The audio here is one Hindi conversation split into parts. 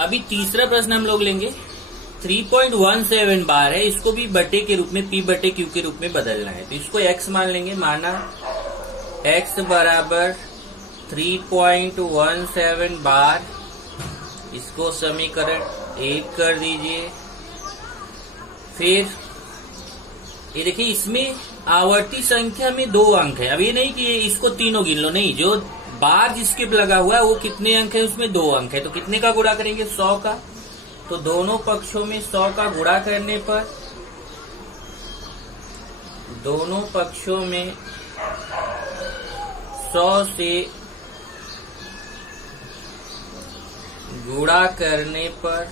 अभी तीसरा प्रश्न हम लोग लेंगे। 3.17 बार है, इसको भी बटे के रूप में P बटे Q के रूप में बदलना है। तो इसको x मान लेंगे, माना x बराबर 3.17 बार। इसको समीकरण 1 कर दीजिए। फिर ये देखिए, इसमें आवर्ती संख्या में 2 अंक है। अब ये नहीं कि इसको तीनों गिन लो, नहीं, जो बार जिसके लगा हुआ है वो कितने अंक है, उसमें 2 अंक है। तो कितने का गुणा करेंगे, 100 का। तो दोनों पक्षों में 100 का गुणा करने पर, दोनों पक्षों में 100 से गुणा करने पर,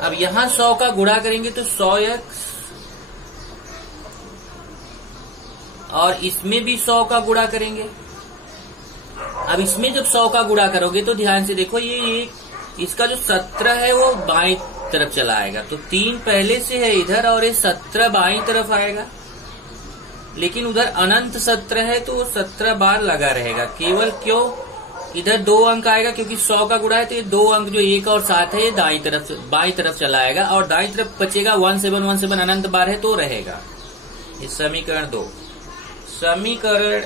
अब यहां 100 का गुणा करेंगे तो 100x, और इसमें भी 100 का गुणा करेंगे। अब इसमें जब 100 का गुणा करोगे तो ध्यान से देखो, ये इसका जो 17 है वो बाईं तरफ चला आएगा। तो 3 पहले से है इधर और ये 17 बाईं तरफ आएगा। लेकिन उधर अनंत 17 है तो वो 17 बार लगा रहेगा। केवल क्यों, इधर 2 अंक आएगा क्योंकि 100 का गुणा है। तो ये 2 अंक जो 1 और 7 है ये बाईं तरफ चला आएगा, और दाईं तरफ बचेगा 1717 अनंत बार है तो रहेगा। ये समीकरण 2। समीकरण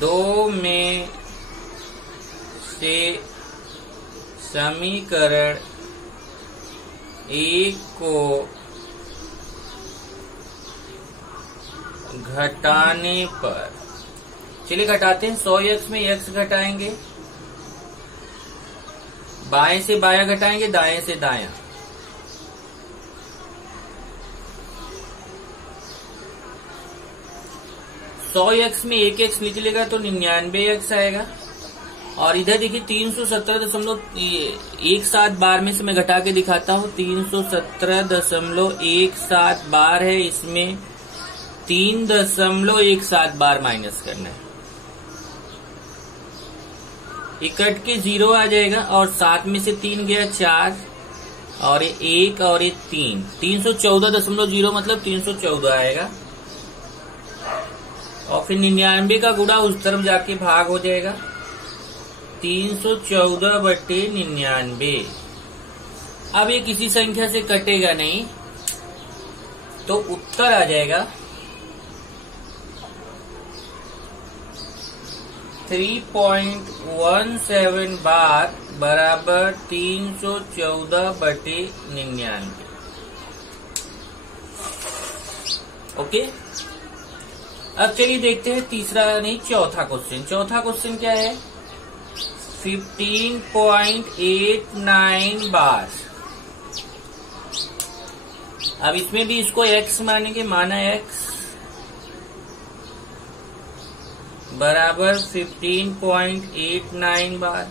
2 में से समीकरण 1 को घटाने पर, चलिए घटाते हैं। 100x में x घटाएंगे, बाएं से बायां घटाएंगे, दाएं से दायां। 100x में 1x निकलेगा तो 99x आएगा। और इधर देखिए 317.17 बार में से मैं घटा के दिखाता हूँ। 317.17 बार है, इसमें 3.17 बार माइनस करना है। ये कट के 0 आ जाएगा, और 7 में से 3 गया 4, और ये 1 और ये 3, 314.0 मतलब 314 आएगा। और फिर 99 का गुणा उस तरफ जाके भाग हो जाएगा, 314/99। अब ये किसी संख्या से कटेगा नहीं, तो उत्तर आ जाएगा 3.17 बार बराबर 314/99। ओके, अब चलिए देखते हैं तीसरा नहीं चौथा क्वेश्चन। चौथा क्वेश्चन क्या है, 15.89 बार। अब इसमें भी इसको x मानेंगे, माना x बराबर 15.89 बार।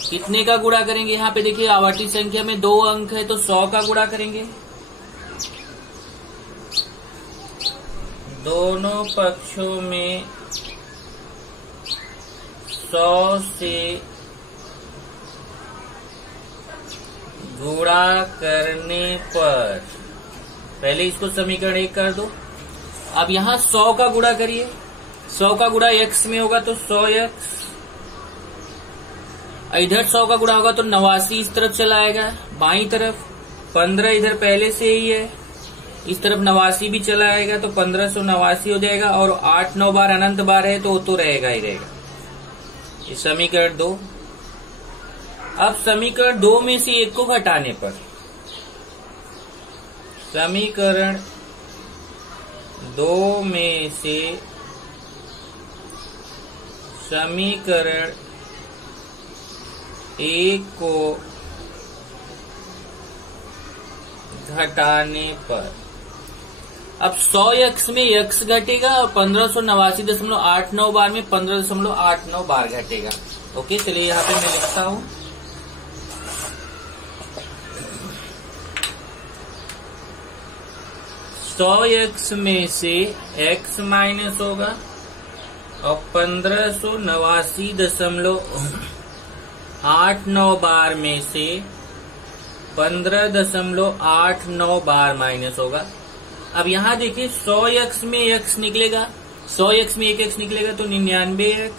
कितने का गुणा करेंगे, यहाँ पे देखिए आवर्ती संख्या में 2 अंक है तो 100 का गुणा करेंगे। दोनों पक्षों में 100 से गुणा करने पर, पहले इसको समीकरण 1 कर दो। अब यहाँ 100 का गुणा करिए, 100 का गुणा x में होगा तो 100x, इधर 100 का गुणा होगा तो 89 इस तरफ चला आएगा बाईं तरफ, 15 इधर पहले से ही है, इस तरफ 89 भी चला आएगा तो 1589 हो जाएगा। और 8-9 बार अनंत बार है तो वो तो रहेगा ही रहेगा। ये समीकरण 2। अब समीकरण 2 में से 1 को घटाने पर, समीकरण 2 में से समीकरण 1 को घटाने पर, अब 100x में x घटेगा और 1589.89 बार में 15.89 बार घटेगा। ओके, चलिए यहाँ पे मैं लिखता हूँ 100x में से x माइनस होगा और 1589.89 बार में से 15.89 बार माइनस होगा। अब यहाँ देखिए 100x में x निकलेगा, 100x में 1x निकलेगा तो 99x,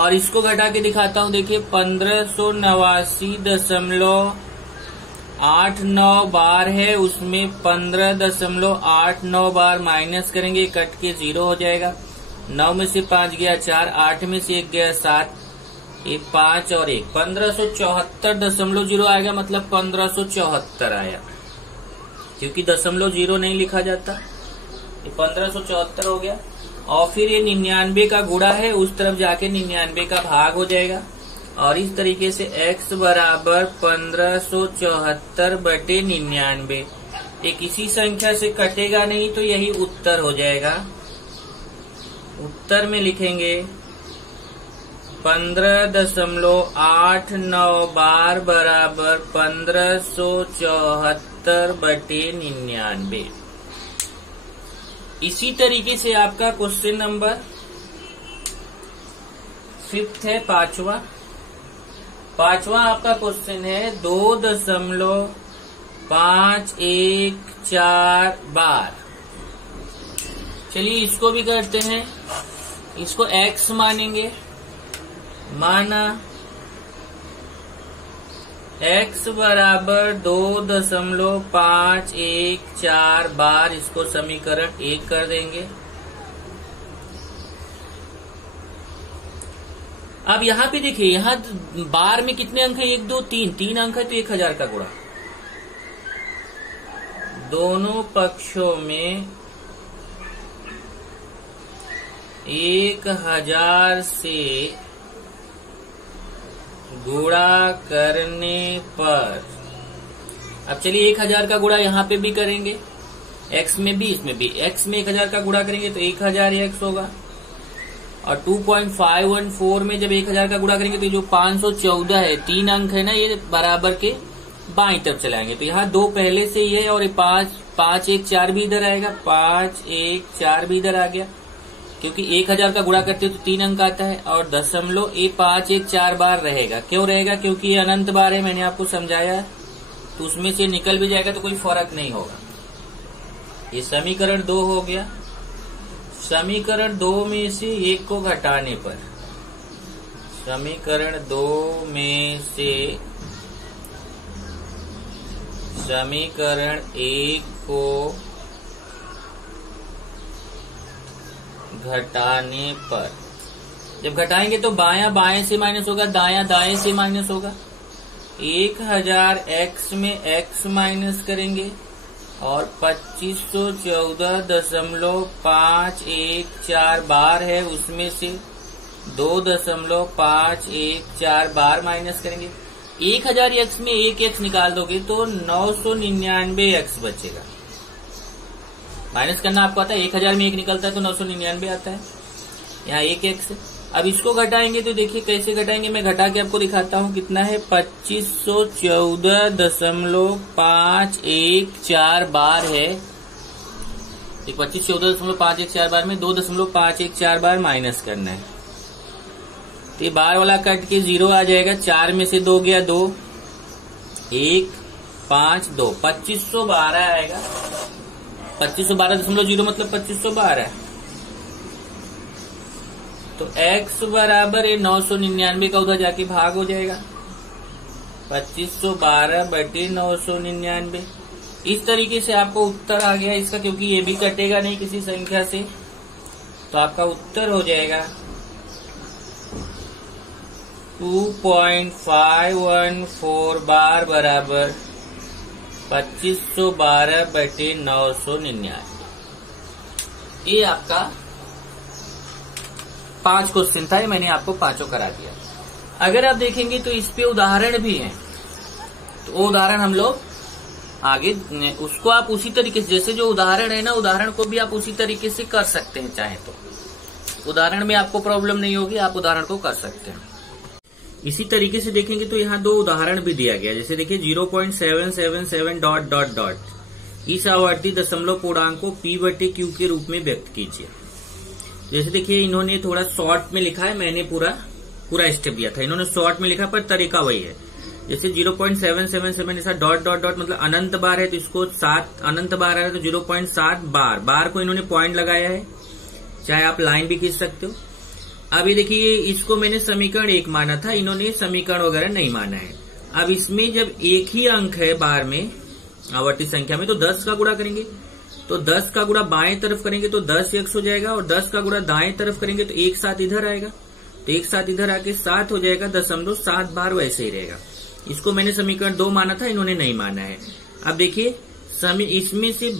और इसको घटा के दिखाता हूं, देखिए 1589.89 बार है, उसमें 15.89 बार माइनस करेंगे, कट के 0 हो जाएगा। 9 में से 5 गया 4, 8 में से 1 गया 7, ये 5 और 1 1574.0 आएगा, मतलब 1574 आया, क्योंकि दशमलव 0 नहीं लिखा जाता, ये 1574 हो गया। और फिर ये 99 का गुणा है, उस तरफ जाके 99 का भाग हो जाएगा। और इस तरीके से x बराबर 1574/99, ये किसी संख्या से कटेगा नहीं, तो यही उत्तर हो जाएगा। उत्तर में लिखेंगे 15.89 बार बराबर 1574/99। इसी तरीके से आपका क्वेश्चन नंबर 5 है, पांचवा आपका क्वेश्चन है 2.514 बार। चलिए इसको भी करते हैं, इसको x मानेंगे, माना x बराबर 2.514 बार, इसको समीकरण 1 कर देंगे। अब यहाँ पे देखिए, यहाँ बार में कितने अंक है, 1 2 3, 3 अंक है, तो 1000 का गुणा। दोनों पक्षों में 1000 से गुणा करने पर, अब चलिए 1000 का गुणा यहाँ पे भी करेंगे, x में भी इसमें भी, x में 1000 का गुणा करेंगे तो 1000x होगा, और 2.514 में जब 1000 का गुणा करेंगे तो जो 514 है, 3 अंक है ना, ये बराबर के बाईं तरफ चलाएंगे, तो यहाँ 2 पहले से ही है, और 5 1 4 भी इधर आएगा, 5 1 4 भी इधर आ गया, क्योंकि 1000 का गुणा करते हो तो 3 अंक आता है, और दशमलव 5 1 4 बार रहेगा। क्यों रहेगा? क्योंकि ये अनंत बार है, मैंने आपको समझाया, तो उसमें से निकल भी जाएगा तो कोई फर्क नहीं होगा। ये समीकरण 2 हो गया। समीकरण 2 में से 1 को घटाने पर, समीकरण 2 में से समीकरण 1 को घटाने पर, जब घटाएंगे तो बायां बाएं से माइनस होगा, दायां दाएं से माइनस होगा। 1000x में x माइनस करेंगे, और 2514.514 बार है, उसमें से 2.514 बार माइनस करेंगे। 1000x में 1x निकाल दोगे तो 999x बचेगा। माइनस करना आपको आता है, 1000 में 1 निकलता है तो 999 आता है, यहाँ 1x। अब इसको घटाएंगे तो देखिए कैसे घटाएंगे, मैं घटा के आपको दिखाता हूँ कितना है। 2514.514 बार है, 2514.514 बार में 2.514 बार माइनस करना है, तो ये बार वाला कट के 0 आ जाएगा। 4 में से 2 गया 2, 1 5 2, 2512 आएगा। 2512.0 मतलब 2512 है, तो x बराबर 999 का उधर जाके भाग हो जाएगा, 2512/999। इस तरीके से आपको उत्तर आ गया इसका, क्योंकि ये भी कटेगा नहीं किसी संख्या से, तो आपका उत्तर हो जाएगा 2.514 बार बराबर 2512/999। ये आपका 5 क्वेश्चन था, मैंने आपको 5 करा दिया। अगर आप देखेंगे तो इस पे उदाहरण भी हैं, तो वो उदाहरण हम लोग आगे, उसको आप उसी तरीके से, जैसे जो उदाहरण है ना, उदाहरण को भी आप उसी तरीके से कर सकते हैं, चाहे तो उदाहरण में आपको प्रॉब्लम नहीं होगी, आप उदाहरण को कर सकते हैं। इसी तरीके से देखेंगे तो यहाँ 2 उदाहरण भी दिया गया, जैसे देखिए 0.777 ... इस आवर्ती दशमलव पूर्णांक को p/q के रूप में व्यक्त कीजिए। जैसे देखिए इन्होंने थोड़ा शॉर्ट में लिखा है, मैंने पूरा स्टेप दिया था, इन्होंने शॉर्ट में लिखा, पर तरीका वही है। जैसे 0.777 ऐसा ... मतलब अनंत बार है, तो इसको 7 अनंत बार है तो 0.7 बार को इन्होंने पॉइंट लगाया है, चाहे आप लाइन भी खींच सकते हो। अब ये देखिए, इसको मैंने समीकरण 1 माना था, इन्होंने समीकरण वगैरह नहीं माना है। अब इसमें जब एक ही अंक है बार में, आवर्ती संख्या में, तो 10 का गुणा करेंगे, तो 10 का गुणा बाएं तरफ करेंगे तो 10x हो जाएगा, और 10 का गुणा दाएं तरफ करेंगे तो एक साथ इधर आएगा, तो एक साथ इधर आके 7 हो जाएगा, 0.7 बार वैसे ही रहेगा। इसको मैंने समीकरण 2 माना था, इन्होंने नहीं माना है। अब देखिए, इसमें से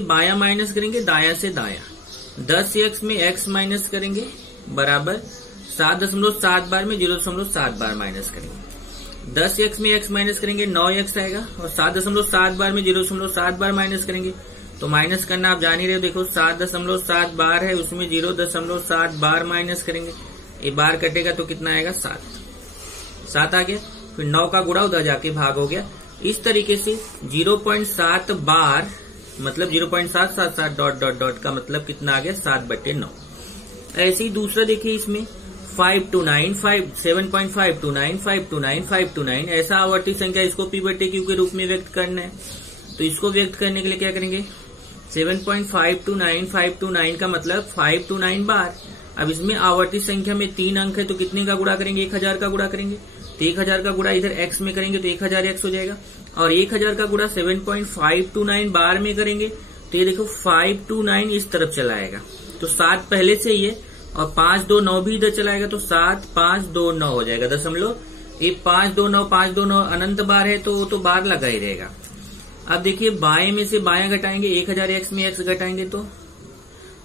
बायां माइनस करेंगे, दायां से दायां, 10x में x माइनस करेंगे बराबर 7.7 बार में 0.7 बार माइनस करेंगे। 10x में x माइनस करेंगे 9x आएगा, और 7.7 बार में 0.7 बार माइनस करेंगे, तो माइनस करना आप जान ही रहे हो। देखो 7.7 बार है, उसमें 0.7 बार माइनस करेंगे, ये बार कटेगा तो कितना आएगा, 7 आ गया। फिर 9 का गुणा उधर जाके भाग हो गया। इस तरीके से 0.7 बार मतलब 0.777 डॉट डॉट डॉट का मतलब कितना आ गया, 7/9। ऐसे ही दूसरा देखिए, इसमें 5 to 9, 7.5 to 9, 5 to 9, 5 to 9, ऐसा आवर्ती संख्या, इसको p/q के रूप में व्यक्त करना है। तो इसको व्यक्त करने के लिए क्या करेंगे, 7.5 to 9, 5 to 9 का मतलब 5 to 9 बार। अब इसमें आवर्ती संख्या में 3 अंक है, तो कितने का गुणा करेंगे, 1000 का गुणा करेंगे, तो 1000 का गुणा इधर x में करेंगे तो 1000x हो जाएगा, और 1000 का गुणा 7.5 to 9 बार में करेंगे तो ये देखो 5 to 9 इस तरफ चला आएगा, तो 7 पहले से ही है, और 5 2 9 भी इधर चला आएगा, तो 7 5 2 9 हो जाएगा दशमलव। ये 5 2 9 अनंत बार है, तो वो तो बार लगा ही रहेगा। अब देखिए, बाएं में से बायां घटाएंगे, 1000x में x घटाएंगे तो,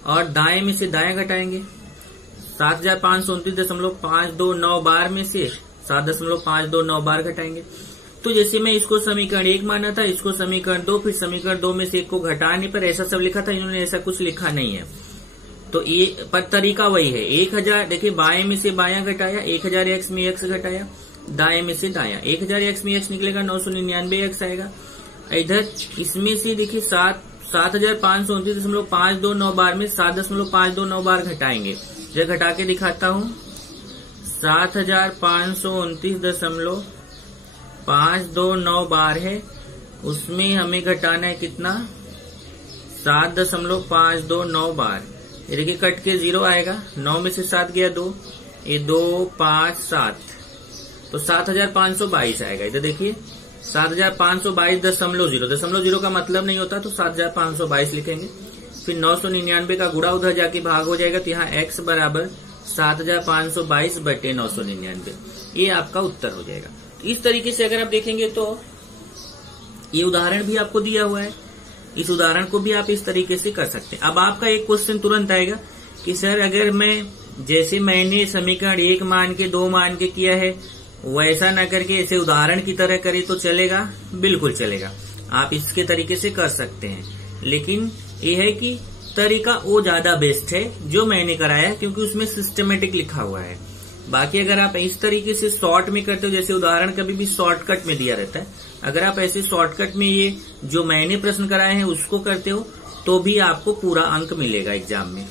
और दाएं में से दायां घटाएंगे, 7529.529 बार में से 7.529 बार घटाएंगे। तो जैसे मैं इसको समीकरण 1 माना था, इसको समीकरण 2, फिर समीकरण 2 में से 1 को घटाने पर ऐसा सब लिखा था, इन्होंने ऐसा कुछ लिखा नहीं है। तो ये पर तरीका वही है, 1000 देखिए, बाएं में से बायां घटाया, 1000x में x घटाया, दाएं में से दायां, 1000x में x निकलेगा, 999x आएगा। इधर इसमें से देखिए 7529.529 बार में 7.529 बार घटाएंगे, जब घटा के दिखाता हूँ, 7529.529 बार है, उसमें हमें घटाना है कितना, 7.529 बार। ये देखिए कट के 0 आएगा, 9 में से 7 गया 2, ये 2 5 7, तो 7522 आएगा। इधर देखिए 7522.0, 0 का मतलब नहीं होता, तो 7522 लिखेंगे। फिर 999 का गुणा उधर जाके भाग हो जाएगा, तो यहाँ x बराबर 7522/999, ये आपका उत्तर हो जाएगा। इस तरीके से अगर आप देखेंगे तो ये उदाहरण भी आपको दिया हुआ है, इस उदाहरण को भी आप इस तरीके से कर सकते हैं। अब आपका एक क्वेश्चन तुरंत आएगा कि सर, अगर मैं जैसे मैंने समीकरण 1 मान के 2 मान के किया है, वैसा न करके ऐसे उदाहरण की तरह करे तो चलेगा? बिल्कुल चलेगा, आप इसके तरीके से कर सकते हैं। लेकिन ये है कि तरीका वो ज्यादा बेस्ट है जो मैंने कराया है, क्योंकि उसमें सिस्टमेटिक लिखा हुआ है। बाकी अगर आप इस तरीके से शॉर्ट में करते हो, जैसे उदाहरण कभी भी शॉर्टकट में दिया रहता है, अगर आप ऐसे शॉर्टकट में ये जो मैंने प्रश्न कराए हैं उसको करते हो, तो भी आपको पूरा अंक मिलेगा एग्जाम में।